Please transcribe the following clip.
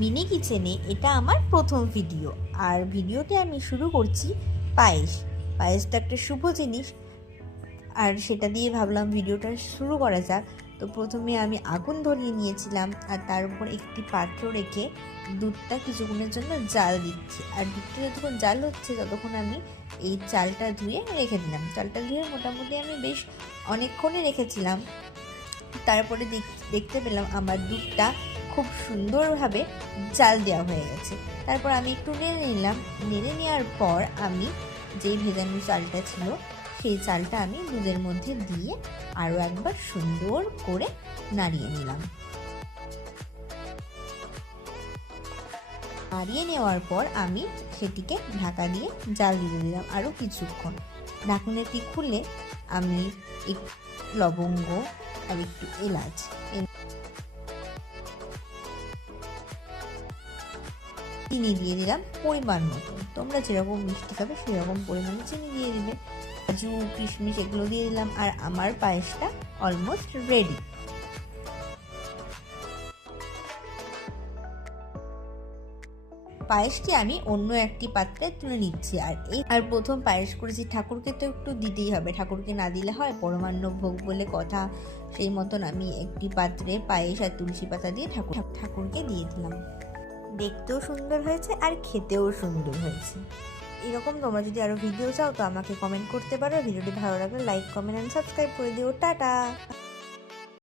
Mini কিচেনে এটা আমার প্রথম ভিডিও। আর ভিডিওতে আমি শুরু করছি পায়েসটা একটা শুভ জিনিস, আর সেটা দিয়ে ভাবলাম ভিডিওটা শুরু করা যাক। তো প্রথমে আমি আগুন ধরিয়ে নিয়েছিলাম আর তার উপর একটি পাত্র রেখে দুধটা কিছুক্ষণের জন্য জাল দিচ্ছি। আর দুধটা যতক্ষণ জাল হচ্ছে ততক্ষণ আমি এই চালটা ধুয়ে রেখে দিলাম। চালটা ধুয়ে মোটামুটি আমি বেশ অনেকক্ষণই রেখেছিলাম। তারপরে দেখতে পেলাম আমার দুধটা খুব সুন্দরভাবে জাল দেওয়া হয়ে গেছে। তারপর আমি একটু নেড়ে নিলাম। নেড়ে নেওয়ার পর আমি যেই ভেজানো চালটা ছিল সেই চালটা আমি দুধের মধ্যে দিয়ে আরও একবার সুন্দর করে নাড়িয়ে নিলাম। নাড়িয়ে নেওয়ার পর আমি সেটিকে ঢাকা দিয়ে জাল দিতে দিলাম আরও কিছুক্ষণ। ঢাকনাটি খুলে আমি একটু লবঙ্গ আর একটু এলাচ চিনি দিয়ে দিলাম পরিমাণ মতো। তোমরা যেরকম মিষ্টি খাবে সেরকম পরিমাণে চিনি দিয়ে দিবে। কাজু কিশমিশ এগুলো দিয়ে দিলাম আর আমার পায়েসটা অলমোস্ট রেডি। পায়েসটি আমি অন্য একটি পাত্রে তুলে নিচ্ছি। আর প্রথম পায়েস করেছি, ঠাকুরকে তো একটু দিতেই হবে, ঠাকুরকে না দিলে হয়? পরমান্ন ভোগ বলে কথা। সেই মতন আমি একটি পাত্রে পায়েস আর তুলসী পাতা দিয়ে ঠাকুরকে দিয়ে দিলাম। দেখতেও সুন্দর হয়েছে আর খেতেও সুন্দর হয়েছে। এরকম তোমরা যদি আরও ভিডিও চাও তো আমাকে কমেন্ট করতে পারো। ভিডিওটি ভালো লাগলে লাইক, কমেন্ট অ্যান্ড সাবস্ক্রাইব করে দিও। টাটা।